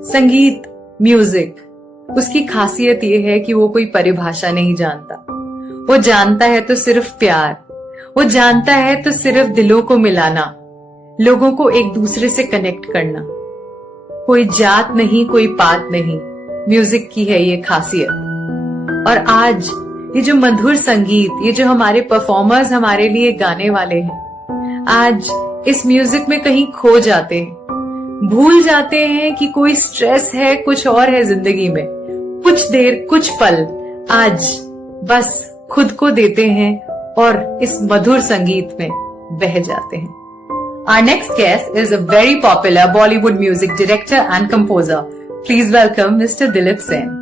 संगीत, म्यूजिक, उसकी खासियत ये है कि वो कोई परिभाषा नहीं जानता। वो जानता है तो सिर्फ प्यार, वो जानता है तो सिर्फ दिलों को मिलाना, लोगों को एक दूसरे से कनेक्ट करना। कोई जात नहीं, कोई पात नहीं, म्यूजिक की है ये खासियत। और आज ये जो मधुर संगीत, ये जो हमारे परफॉर्मर्स हमारे लिए गाने वाले हैं, आज इस म्यूजिक में कहीं खो जाते हैं, भूल जाते हैं कि कोई स्ट्रेस है, कुछ और है जिंदगी में। कुछ देर, कुछ पल आज बस खुद को देते हैं और इस मधुर संगीत में बह जाते हैं। Our next guest is a very popular Bollywood music director and composer. Please welcome Mr. Dilip Sen.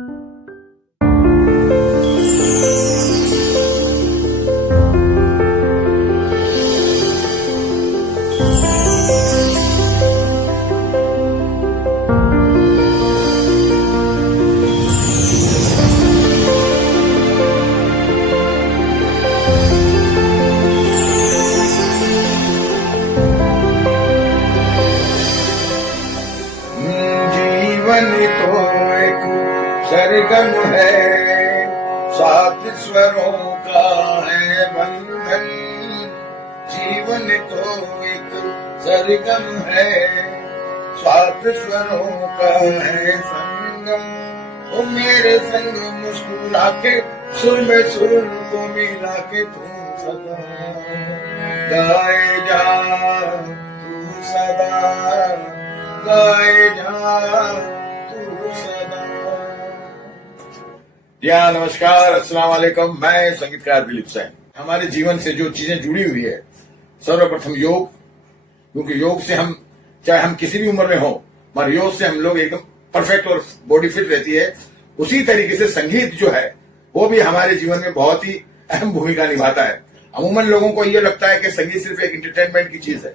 जीवन तो एक सरगम है, सात स्वरों का है बंधन। जीवन तो एक सरगम है, सात स्वरों का है संगम। ओ मेरे संग मुस्कुरा के सुर में सुर को मिला के तुम सदा गाए जा, तू सदा गाए जा तू सदा। या नमस्कार, अस्सलाम वालेकुम। मैं संगीतकार दिलीप सेन। हमारे जीवन से जो चीजें जुड़ी हुई है, सर्वप्रथम योग, क्योंकि योग से हम, चाहे हम किसी भी उम्र में हो, मगर योग से हम लोग एकदम परफेक्ट और बॉडी फिट रहती है। उसी तरीके से संगीत जो है वो भी हमारे जीवन में बहुत ही अहम भूमिका निभाता है। अमूमन लोगों को ये लगता है कि संगीत सिर्फ एक एंटरटेनमेंट की चीज है,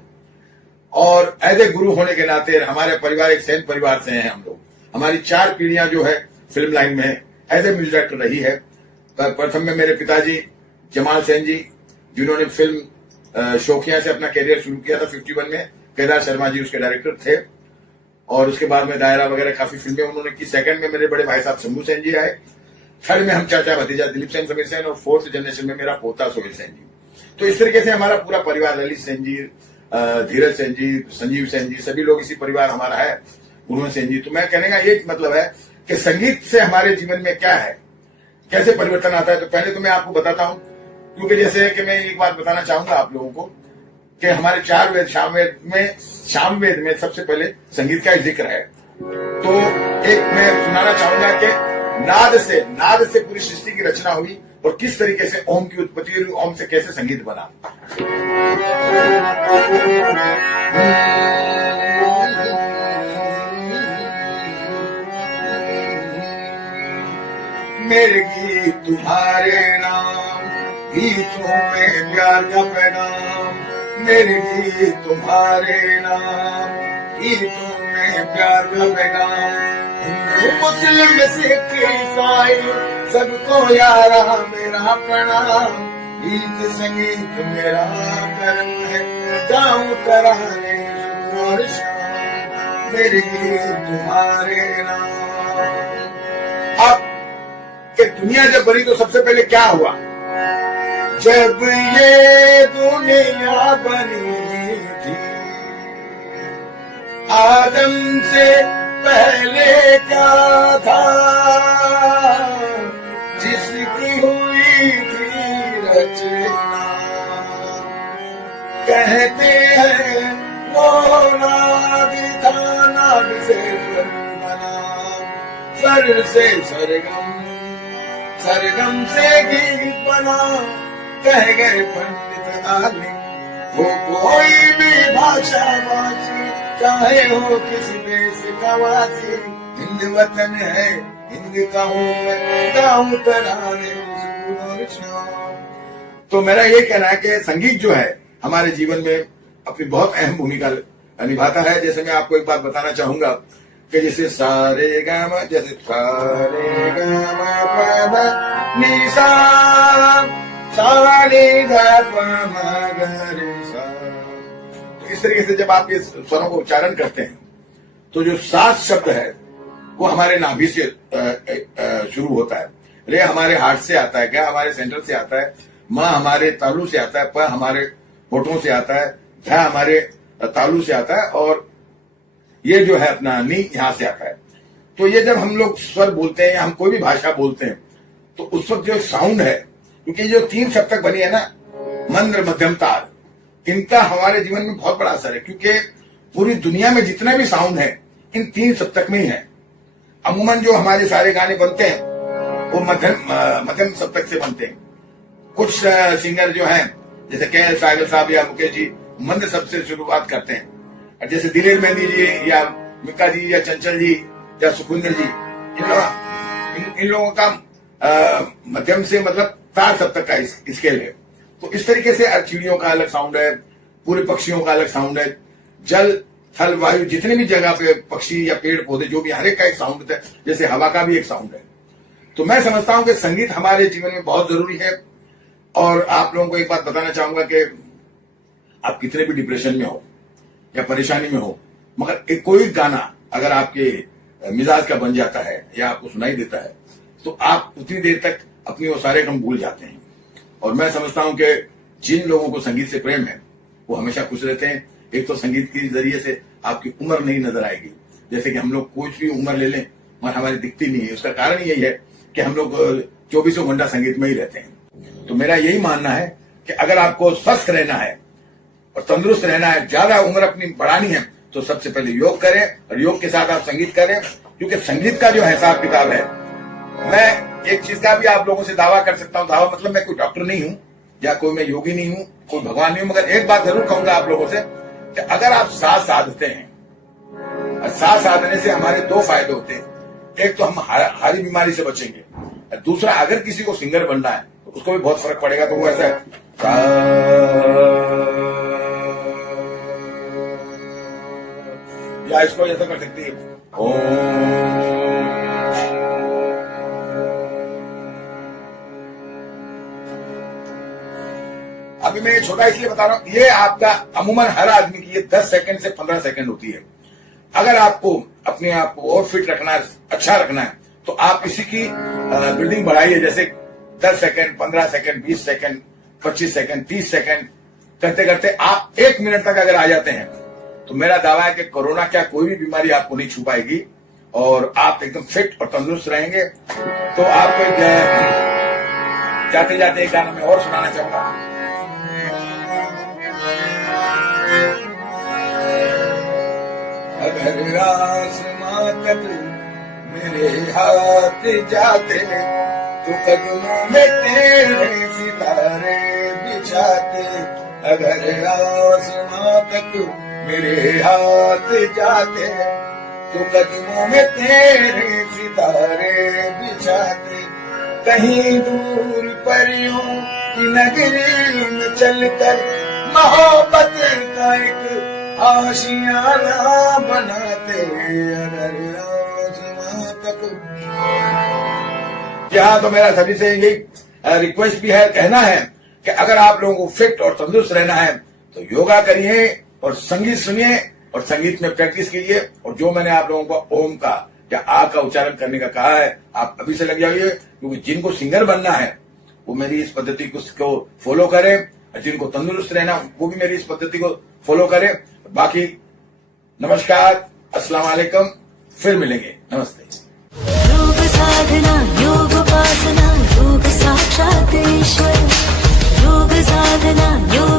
और एज ए गुरु होने के नाते हमारे परिवार एक सेन परिवार से हैं हम लोग। हमारी 4 पीढ़ियां जो है फिल्म लाइन में एज ए म्यूजिक डायरेक्टर रही है। प्रथम में मेरे पिताजी जमाल सेन जी, जिन्होंने फिल्म शौकिया से अपना कैरियर शुरू किया था 51 में। केदार शर्मा जी उसके डायरेक्टर थे, और उसके बाद में दायरा वगैरह काफी फिल्में उन्होंने की। सेकंड में मेरे बड़े भाई साहब शंभू सेन जी आए। थर्ड में हम चाचा भतीजा दिलीप सेन, समीर सेन, और फोर्थ जनरेशन में मेरा पोता सोहेल सेन जी। तो इस तरीके से हमारा पूरा परिवार, ललित सेन जी, धीरज सेन जी, संजीव सेन जी, सभी लोग इसी परिवार हमारा है, गुरुवंश सेन जी। तो मैं कहने का ये मतलब है कि संगीत से हमारे जीवन में क्या है, कैसे परिवर्तन आता है। तो पहले तो मैं आपको बताता हूं, क्योंकि जैसे कि मैं एक बात बताना चाहूंगा आप लोगों को कि हमारे 4 वेद, सामवेद में सबसे पहले संगीत का ही जिक्र है। तो एक मैं सुनाना चाहूंगा कि नाद से पूरी सृष्टि की रचना हुई, और किस तरीके से ओम की उत्पत्ति हुई, ओम से कैसे संगीत बना। मेरे गीत तुम्हारे नाम, गीतों में प्यार का पैगाम। मेरे गीत तुम्हारे नाम, गीतों में प्यार का पैगाम। हिंदू मुस्लिम सिख ईसाई सबको यारा मेरा प्रणाम। गीत संगीत मेरा कर्म है, गाऊं तराने सुबह और शाम। मेरे गीत तुम्हारे नाम। अब कि दुनिया जब बनी तो सबसे पहले क्या हुआ? जब ये दुनिया बनी थी, आदम से पहले क्या था, जिसकी हुई थी रचना। कहते हैं वो नाद था, नाद से स्वर बना, स्वर से सरगम, सरगम से गीत बना। कह गए पंडित आलिम, हो कोई भी भाषा भाषी, चाहे हो किसी देश का वासी। हिंद वतन है, हिंद का हूँ मैं, गाऊं तराने सुबह और शाम। तो मेरा ये कहना है कि संगीत जो है हमारे जीवन में अपनी बहुत अहम भूमिका निभाता है। जैसे मैं आपको एक बात बताना चाहूंगा कि जैसे सारे गामा, जैसे सारे गामा पा नी सा, सारे गा पा मा गा रे सा। तो इस तरीके से जब आप ये स्वरों को उच्चारण करते हैं तो जो सात शब्द है वो हमारे नाभि से शुरू होता है। रे हमारे हार्ट से आता है, क्या हमारे सेंटर से आता है, माँ हमारे तालू से आता है, प हमारे होठों से आता है, ध हमारे तालू से आता है, और ये जो है अपना नी यहाँ से आता है। तो ये जब हम लोग स्वर बोलते हैं या हम कोई भी भाषा बोलते हैं तो उस वक्त जो साउंड है, क्योंकि जो 3 सप्तक बनी है ना, मंद्र मध्यम ताल, इनका हमारे जीवन में बहुत बड़ा असर है, क्योंकि पूरी दुनिया में जितने भी साउंड है इन 3 सप्तक में ही है। अमूमन जो हमारे सारे गाने बनते हैं वो मध्यम सप्तक से बनते हैं। कुछ सिंगर जो हैं जैसे के सागर साहब या मुकेश जी मंद शब्द से शुरुआत करते हैं, और जैसे दिलेर मेहंदी जी या मिक्का जी या चंचल जी या सुखविंदर जी, इन लोगों का मध्यम से मतलब 4 सप्तक का स्केल है। तो इस तरीके से चिड़ियों का अलग साउंड है, पूरे पक्षियों का अलग साउंड है, जल थल वायु जितने भी जगह पे पक्षी या पेड़ पौधे जो भी, हर एक का एक साउंड है, जैसे हवा का भी एक साउंड है। तो मैं समझता हूं कि संगीत हमारे जीवन में बहुत जरूरी है। और आप लोगों को एक बात बताना चाहूंगा कि आप कितने भी डिप्रेशन में हो या परेशानी में हो, मगर कोई गाना अगर आपके मिजाज का बन जाता है या आपको सुनाई देता है तो आप उतनी देर तक अपनी वो सारे गम भूल जाते हैं। और मैं समझता हूं कि जिन लोगों को संगीत से प्रेम है वो हमेशा खुश रहते हैं। एक तो संगीत के जरिए से आपकी उम्र नहीं नजर आएगी, जैसे कि हम लोग कुछ भी उम्र ले लें मगर हमारी दिखती नहीं है। उसका कारण यही है कि हम लोग 24 घंटा संगीत में ही रहते हैं। तो मेरा यही मानना है कि अगर आपको स्वस्थ रहना है और तंदुरुस्त रहना है, ज्यादा उम्र अपनी बढ़ानी है, तो सबसे पहले योग करें और योग के साथ आप संगीत करें, क्योंकि संगीत का जो हिसाब किताब है, मैं एक चीज का भी आप लोगों से दावा कर सकता हूं, दावा मतलब मैं कोई डॉक्टर नहीं हूं या कोई मैं योगी नहीं हूं, कोई भगवान नहीं हूं, मगर एक बात जरूर कहूंगा आप लोगों से कि अगर आप साथ साधते हैं, और साथ साधने से हमारे 2 फायदे होते हैं। एक तो हम हारी बीमारी से बचेंगे, और दूसरा अगर किसी को सिंगर बनना है तो उसको भी बहुत फर्क पड़ेगा। तो वो ऐसा है या इसको ऐसा कर सकती है अभी मैं ये छोटा इसलिए बता रहा हूं, ये आपका अमूमन हर आदमी की ये 10 सेकंड से 15 सेकंड होती है। अगर आपको अपने आप को और फिट रखना है, अच्छा रखना है, तो आप इसी की बिल्डिंग बढ़ाइए। जैसे 10 second, 15 second, 20 second, 25 second, 30 second करते करते आप 1 मिनट तक अगर आ जाते हैं तो मेरा दावा है कि कोरोना क्या कोई भी बीमारी आपको नहीं छू पाएगी और आप एकदम फिट और तंदुरुस्त रहेंगे। तो आपको जाते जाते एक गाना मैं और सुनाना चाहूंगा। अगर आसमां तक मेरे हाथ जाते तो कदमों में तेरे सितारे बिछाते। अगर आसमां तक मेरे हाथ जाते तो कदमों में तेरे सितारे बिछाते। कहीं दूर परियों की नगरी में चलकर मोहब्बत का एक आशियाना बनाते। अगर आसमां तक। यहाँ तो मेरा सभी से यही रिक्वेस्ट भी है, कहना है कि अगर आप लोगों को फिट और तंदुरुस्त रहना है तो योगा करिए और संगीत सुनिए और संगीत में प्रैक्टिस कीजिए। और जो मैंने आप लोगों को ओम का या आ का उच्चारण करने का कहा है, आप अभी से लग जाइए, क्योंकि जिनको सिंगर बनना है वो मेरी इस पद्धति को फॉलो करें, और जिनको तंदुरुस्त रहना वो भी मेरी इस पद्धति को फॉलो करें। बाकी नमस्कार, अस्सलाम वालेकुम, फिर मिलेंगे, नमस्ते। योग साधना, योग उपासना, योग साक्षात ईश्वर, योग साधना, योग